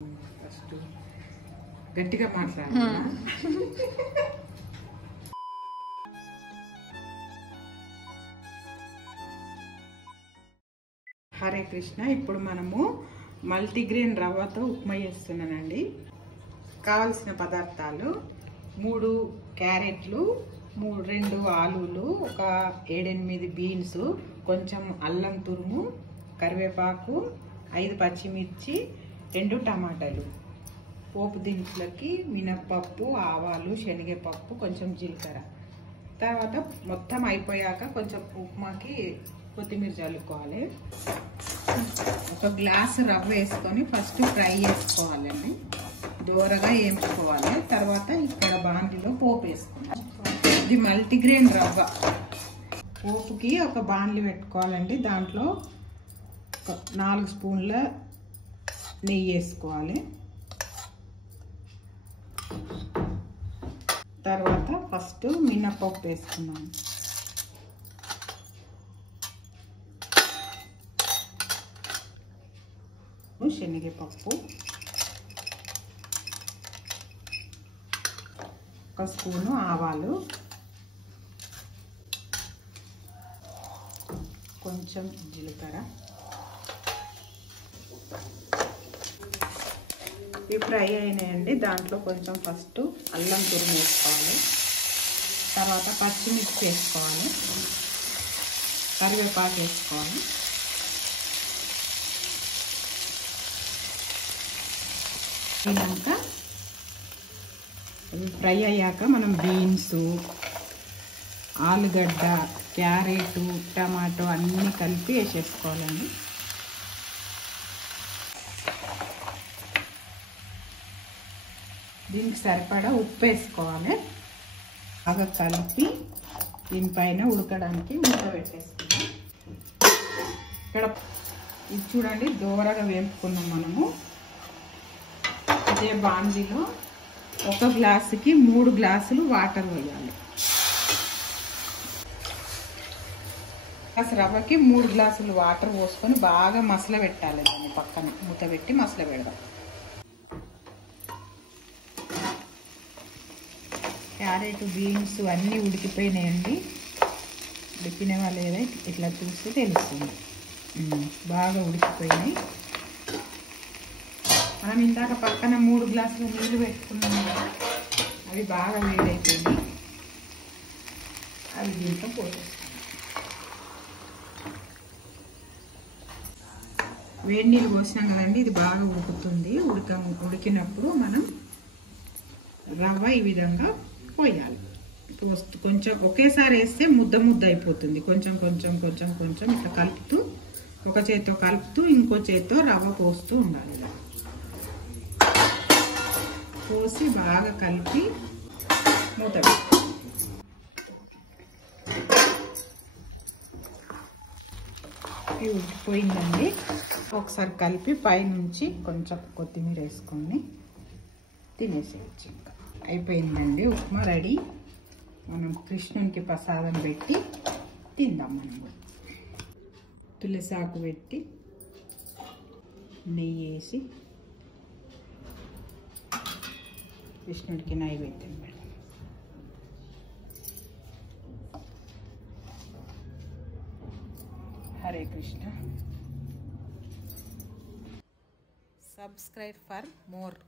First గట్టిగా మాట్లాడు. హరే కృష్ణ. ఇప్పుడు మనము మల్టీగ్రెయిన్ రవ్వతో ఉప్మా చేస్తున్నానండి. కావలసిన పదార్థాలు 3 క్యారెట్లు, 2 ఆలూలు, ఒక 7-8 బీన్స్, కొంచెం అల్లం తురుము, కరివేపాకు, 5 పచ్చిమిర్చి, 2 టమాటాలు. పోపు దినుసులకి మినప్పప్పు, ఆవాలు, శనగపప్పు, కొంచెం జీలకర్ర. తర్వాత మొత్తం అయిపోయాక కొంచెం ఉప్మాకి కొత్తిమీర చల్లుకోవాలి. ఒక గ్లాసు రవ్వ వేసుకొని ఫస్ట్ ఫ్రై చేసుకోవాలండి, దూరగా వేయించుకోవాలి. తర్వాత ఇక్కడ బాండిలో పోపు వేసుకోవాలి. ఇది మల్టీగ్రెయిన్ రవ్వ. పోపుకి ఒక బాండ్లి పెట్టుకోవాలండి. దాంట్లో ఒక 4 స్పూన్ల నెయ్యి వేసుకోవాలి. తర్వాత ఫస్ట్ మినప్పప్పు వేసుకున్నాం. శనగపప్పు, 1 స్పూను ఆవాలు, కొంచెం జీలకర్ర. ఇవి ఫ్రై అయినాయండి. దాంట్లో కొంచెం ఫస్ట్ అల్లం తురుము వేసుకోవాలి. తర్వాత పచ్చిమిర్చి వేసుకోవాలి, కరివేపాకు వేసుకోవాలి. ఇదంతా ఫ్రై అయ్యాక మనం బీన్స్, ఆలుగడ్డ, క్యారెట్, టమాటో అన్నీ కలిపి వేసేసుకోవాలండి. దీనికి సరిపడా ఉప్పు వేసుకోవాలి. బాగా కలిపి దీనిపైన ఉడకడానికి మూత పెట్టేసుకుందాం. ఇక్కడ ఇది చూడండి, దూరగా వేపుకున్నాం మనము. ఇదే బాండీలో 1 గ్లాసుకి 3 గ్లాసులు వాటర్ పోయాలి. రవ్వకి 3 గ్లాసులు వాటర్ పోసుకొని బాగా మసల పెట్టాలి. దాన్ని పక్కన మూత పెట్టి మసల పెడదాం. క్యారెట్, బీన్స్ అన్నీ ఉడికిపోయినాయండి. ఉడికినవా లేదా ఇట్లా చూస్తే తెలుస్తుంది. బాగా ఉడికిపోయినాయి. మనం ఇందాక పక్కన 3 గ్లాసులు నీళ్ళు పెట్టుకున్నాం కదా, అవి బాగా వేడైపోయినాయి. అవి దీంట్లో పోసేస్తాం. వేడి నీళ్ళు పోసినాం కదండి, ఇది బాగా ఉడుకుతుంది. ఉడికినప్పుడు మనం రవ్వ ఈ విధంగా పోయాలి. కొంచెం ఒకేసారి వేస్తే ముద్ద ముద్ద అయిపోతుంది. కొంచెం కొంచెం కొంచెం కొంచెం ఇట్లా కలుపుతూ, ఒక చేత్తో కలుపుతూ ఇంకో చేత్తో రవ్వ పోస్తూ ఉండాలి. పోసి బాగా కలిపి మూత ఉడికిపోయిందండి. ఒకసారి కలిపి పైనుంచి కొంచెం కొత్తిమీర వేసుకొని తినేసేయచ్చు. ఇంకా అయిపోయిందండి, ఉప్మా రెడీ. మనం కృష్ణునికి ప్రసాదం పెట్టి తిందాం. మనం తులసాకు పెట్టి నెయ్యి వేసి కృష్ణుడికి నైవేద్యం పెడతాం. Hare Krishna. Subscribe for more.